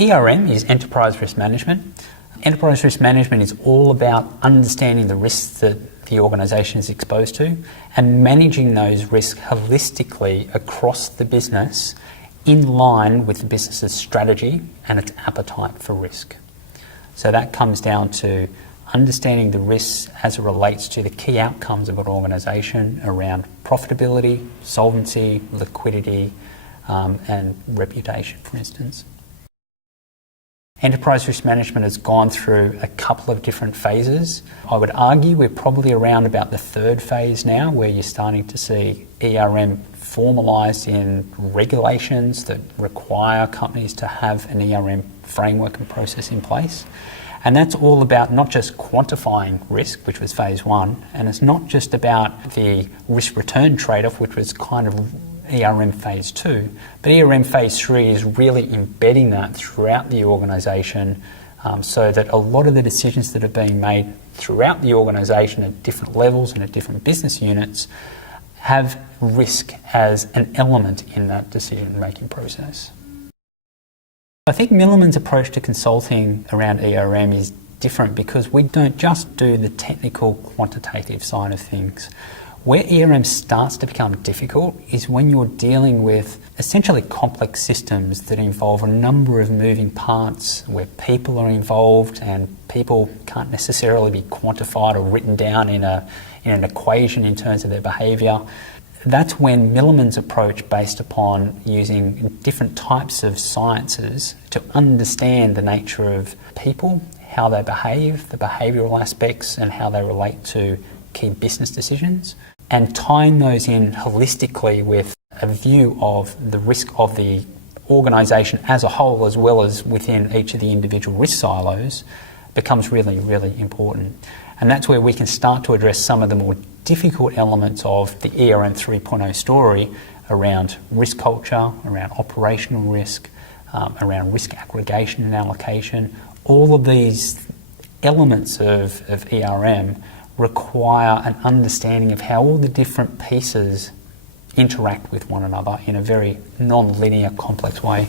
ERM is Enterprise Risk Management. Enterprise Risk Management is all about understanding the risks that the organisation is exposed to and managing those risks holistically across the business in line with the business's strategy and its appetite for risk. So that comes down to understanding the risks as it relates to the key outcomes of an organisation around profitability, solvency, liquidity, and reputation, for instance. Enterprise Risk Management has gone through a couple of different phases. I would argue we're probably around about the third phase now, where you're starting to see ERM formalised in regulations that require companies to have an ERM framework and process in place. And that's all about not just quantifying risk, which was phase one, and it's not just about the risk-return trade-off, which was kind of ERM phase two, but ERM phase three is really embedding that throughout the organisation, so that a lot of the decisions that are being made throughout the organisation at different levels and at different business units have risk as an element in that decision-making process. I think Milliman's approach to consulting around ERM is different because we don't just do the technical quantitative side of things. Where ERM starts to become difficult is when you're dealing with essentially complex systems that involve a number of moving parts, where people are involved and people can't necessarily be quantified or written down in an equation in terms of their behaviour. That's when Milliman's approach, based upon using different types of sciences to understand the nature of people, how they behave, the behavioural aspects and how they relate to key business decisions, and tying those in holistically with a view of the risk of the organisation as a whole, as well as within each of the individual risk silos, becomes really, really important. And that's where we can start to address some of the more difficult elements of the ERM 3.0 story around risk culture, around operational risk, around risk aggregation and allocation. All of these elements of ERM require an understanding of how all the different pieces interact with one another in a very non-linear, complex way.